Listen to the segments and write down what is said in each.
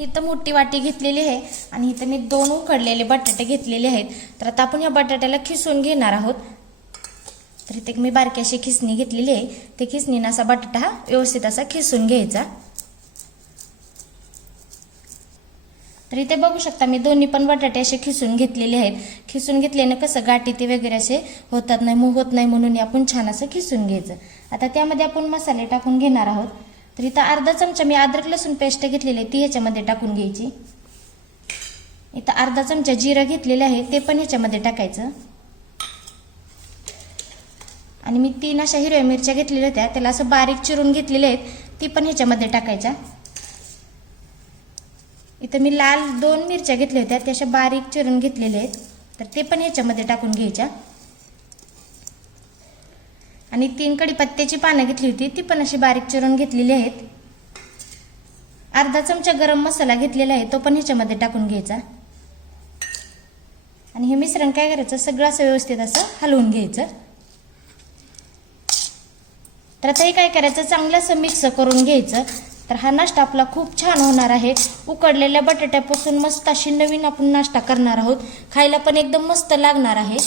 मी इथं मोठी वाटी घेतलेली आहे आणि इथं मी 2 उकडलेले बटाटे घेतलेले आहेत. तर आता आपण या बटाट्याला खिसून घेणार आहोत. तर इथे मी बारकी अशी खिसणी घेतलेली आहे. ते खिसणीने असा बटाटा हा व्यवस्थित असा खिसून घ्यायचा. तर इथे बघू शकता मी दोन्ही पण बटाटे असे खिसून घेतलेले आहेत. खिसून घेतल्याने कसं गाठी ते वगैरे असे होतात नाही, मऊ होत नाही, म्हणून आपण छान असं खिसून घ्यायचं. आता त्यामध्ये आपण मसाले टाकून घेणार आहोत. तर इथं अर्धा चमचा मी अद्रक लसूण पेस्ट घेतलेली आहे, ती ह्याच्यामध्ये टाकून घ्यायची. इथं अर्धा चमचा जिरं घेतलेलं आहे, ते पण ह्याच्यामध्ये टाकायचं. आणि मी 3 अशा हिरव्या मिरच्या घेतलेल्या होत्या, त्याला असं बारीक चिरून घेतलेले आहेत, ती पण ह्याच्यामध्ये टाकायच्या. इथं मी लाल 2 मिरच्या घेतल्या होत्या, त्या अशा बारीक चिरून घेतलेल्या आहेत, तर ते पण ह्याच्यामध्ये टाकून घ्यायच्या. आणि 3 कढीपत्त्याची पानं घेतली होती, ती पण अशी बारीक चिरून घेतलेली आहेत. अर्धा चमचा गरम मसाला घेतलेला आहे, तो पण ह्याच्यामध्ये टाकून घ्यायचा. आणि हे मिश्रण काय करायचं, सगळं असं व्यवस्थित असं हलवून घ्यायचं. तर आता हे काय करायचं, चांगलं असं मिक्स करून घ्यायचं. तर हा नाश्ता आपला खूप छान होणार आहे. उकडलेल्या बटाट्यापासून मस्त अशी नवीन आपण नाश्ता करणार आहोत. खायला पण एकदम मस्त लागणार आहे.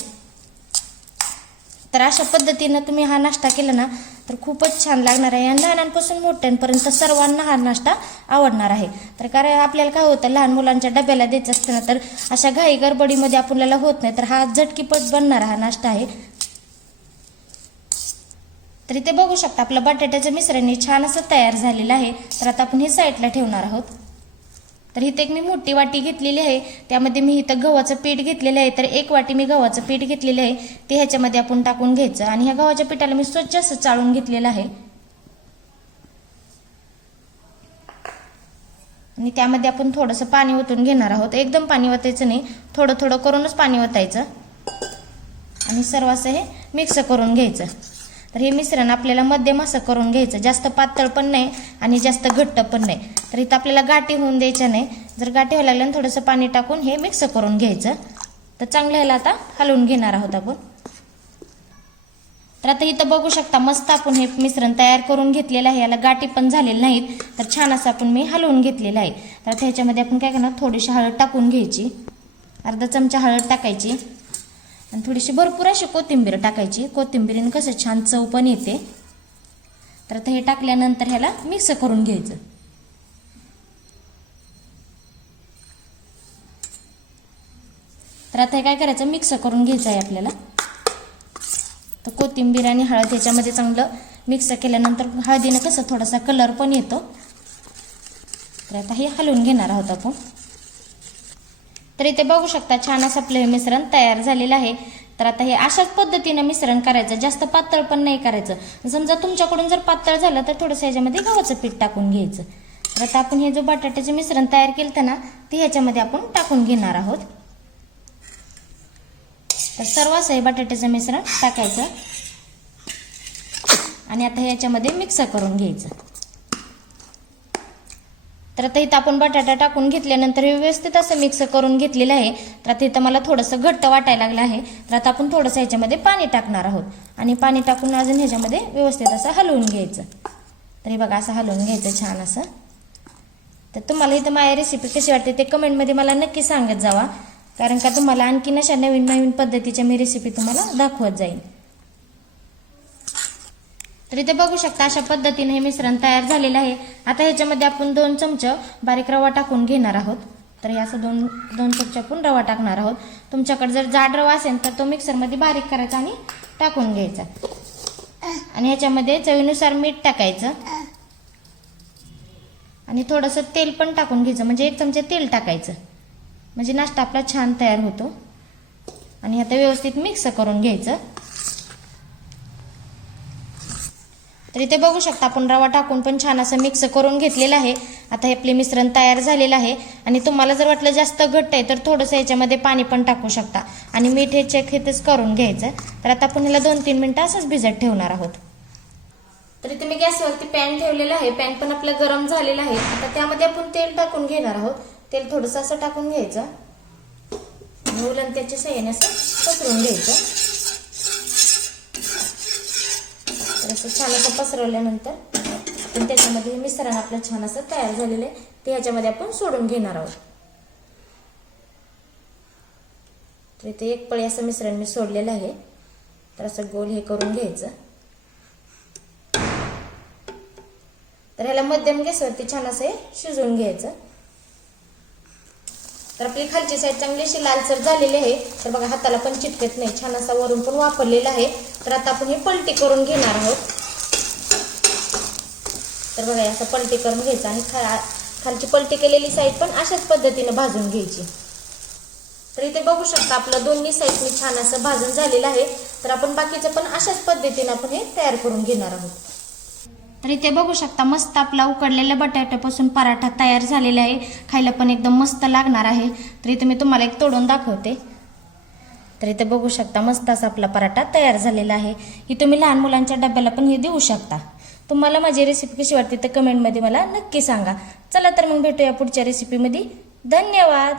तर अशा पद्धतीनं तुम्ही हा नाश्ता केला ना तर खूपच छान लागणार आहे. आणि लहानांपासून मोठ्यांपर्यंत सर्वांना हा नाश्ता आवडणार आहे. तर कारण आपल्याला काय होतं, लहान मुलांच्या डब्याला द्यायचं असतं ना, तर अशा घाई गडबडीमध्ये आपल्याला होत नाही. तर हा झटकीपट बनणारा हा नाश्ता आहे. तर इथे बघू शकता आपलं बटाट्याचं मिश्रण छान असं तयार झालेलं आहे. तर आता आपण हे साईडला ठेवणार आहोत. तर इथे एक मी मोठी वाटी घेतलेली आहे, त्यामध्ये मी इथं गव्हाचं पीठ घेतलेलं आहे. तर 1 वाटी मी गव्हाचं पीठ घेतलेलं आहे, ते ह्याच्यामध्ये आपण टाकून घ्यायचं. आणि ह्या गव्हाच्या पिठाला मी स्वच्छ असं चाळून घेतलेलं आहे. आणि त्यामध्ये आपण थोडंसं पाणी ओतून घेणार आहोत. एकदम पाणी ओतायचं नाही, थोडं थोडं करूनच पाणी ओतायचं. आणि सर्व असं हे मिक्स करून घ्यायचं. तर हे मिश्रण आपल्याला मध्यम असं करून घ्यायचं, जास्त पातळ पण नाही आणि जास्त घट्ट पण नाही. तर इथं आपल्याला गाठी होऊन द्यायच्या नाही. जर गाठी व्हायला लागल्या थोडंसं पाणी टाकून हे मिक्स करून घ्यायचं. तर चांगलं ह्याला आता हलवून घेणार आहोत आपण. तर आता इथं बघू शकता मस्त आपण हे मिश्रण तयार करून घेतलेलं आहे. याला गाठी पण झालेल्या नाहीत. तर छान असं आपण मी हलवून घेतलेलं आहे. तर आता ह्याच्यामध्ये आपण काय करणार, थोडीशी हळद टाकून घ्यायची. अर्धा चमचा हळद टाकायची. आणि थोडीशी भरपूर अशी कोथिंबीर टाकायची. कोथिंबीरीने कसं छान चव पण येते. तर आता हे टाकल्यानंतर ह्याला मिक्स करून घ्यायचं. तर आता हे काय करायचं, मिक्स करून घ्यायचं आहे आपल्याला. तर कोथिंबीर आणि हळद ह्याच्यामध्ये चांगलं मिक्स केल्यानंतर हळदीनं कसं थोडासा कलर पण येतो. तर आता हे हलवून घेणार आहोत आपण. तर इथे बघू शकता छान असं आपलं हे मिश्रण तयार झालेलं आहे. तर आता हे अशाच पद्धतीने मिश्रण करायचं, जास्त पातळ पण नाही करायचं. समजा तुमच्याकडून जर पातळ झालं तर थोडंसं ह्याच्यामध्ये गव्हाचं पीठ टाकून घ्यायचं. तर आता आपण हे जो बटाट्याचं मिश्रण तयार केलं ना, ते ह्याच्यामध्ये आपण टाकून घेणार आहोत. तर सर्व असं हे बटाट्याचं मिश्रण टाकायचं. आणि आता ह्याच्यामध्ये मिक्स करून घ्यायचं. तर आता इथं आपण बटाटा टाकून घेतल्यानंतर हे व्यवस्थित असं मिक्स करून घेतलेलं आहे. तर आता इथं मला थोडंसं घट्ट वाटायला लागलं आहे. तर आता आपण थोडंसं ह्याच्यामध्ये पाणी टाकणार आहोत. आणि पाणी टाकून अजून ह्याच्यामध्ये व्यवस्थित असं हलवून घ्यायचं. तर हे बघा असं हलवून घ्यायचं छान असं. तर तुम्हाला इथं माझी रेसिपी कशी वाटते ते कमेंटमध्ये मला नक्की सांगत जावा. कारण का तुम्हाला आणखीन अशा नवीन नवीन पद्धतीच्या मी रेसिपी तुम्हाला दाखवत जाईल. तर इथे बघू शकता अशा पद्धतीने हे मिश्रण तयार झालेलं आहे. आता ह्याच्यामध्ये आपण 2 चमचे बारीक रवा टाकून घेणार आहोत. तर हे असं 2 चमचे आपण रवा टाकणार आहोत. तुमच्याकडे जर जाड रवा असेल तर तो मिक्सरमध्ये बारीक करायचा आणि टाकून घ्यायचा. आणि ह्याच्यामध्ये चवीनुसार मीठ टाकायचं. आणि थोडंसं तेल पण टाकून घ्यायचं, म्हणजे 1 चमचा तेल टाकायचं, म्हणजे नाश्ता आपला छान तयार होतो. आणि आता व्यवस्थित मिक्स करून घ्यायचं. तर इथे बघू शकता आपण रवा टाकून पण छान असं मिक्स करून घेतलेलं आहे. आता हे आपले मिश्रण तयार झालेलं आहे. आणि तुम्हाला जर वाटलं जास्त घट्ट आहे तर थोडंसं याच्यामध्ये पाणी पण टाकू शकता. आणि मीठ हे चेक इथेच करून घ्यायचं. तर आता आपण ह्याला 2-3 मिनिटं असंच भिजत ठेवणार आहोत. तर इथे मी गॅसवरती पॅन ठेवलेला आहे. पॅन पण आपलं गरम झालेलं आहे. आता त्यामध्ये आपण तेल टाकून घेणार आहोत. तेल थोडंसं असं टाकून घ्यायचं. आणि उलण त्याच्या साह्याने असं पसरून घ्यायचं. तर असं छान असं पसरवल्यानंतर पण त्याच्यामध्ये हे मिश्रण आपलं छान असं तयार झालेलं आहे ते ह्याच्यामध्ये आपण सोडून घेणार आहोत. तर इथे एक पळी असं मिश्रण मी सोडलेलं आहे. तर असं गोल हे करून घ्यायचं. तर ह्याला मध्यम गॅसवरती छान असं शिजवून घ्यायचं. तर आपली खालची साईड चांगली अशी लालसर झालेली आहे. तर बघा हाताला पण चिटकत नाही, छान असा वरून पण वापरलेला आहे. तर आता आपण हे पलटी करून घेणार आहोत. तर बघा असं पलटी करून घ्यायचं आणि खालची पलटी केलेली साईड पण अशाच पद्धतीने भाजून घ्यायची. तर इथे बघू शकता आपलं दोन्ही साईडनी छान असं भाजून झालेलं आहे. तर आपण बाकीचं पण अशाच पद्धतीने आपण हे तयार करून घेणार आहोत. तर इथे बघू शकता मस्त आपला उकडलेल्या बटाट्यापासून पराठा तयार झालेला आहे. खायला पण एकदम मस्त लागणार आहे. तर इथे मी तुम्हाला एक तोडून दाखवते. तर इथे बघू शकता मस्त असा आपला पराठा तयार झालेला आहे. ही तुम्ही लहान मुलांच्या डब्याला पण हे देऊ शकता. तुम्हाला माझी रेसिपी कशी वाटते तर कमेंटमध्ये मला नक्की सांगा. चला तर मग भेटूया पुढच्या रेसिपीमध्ये. धन्यवाद.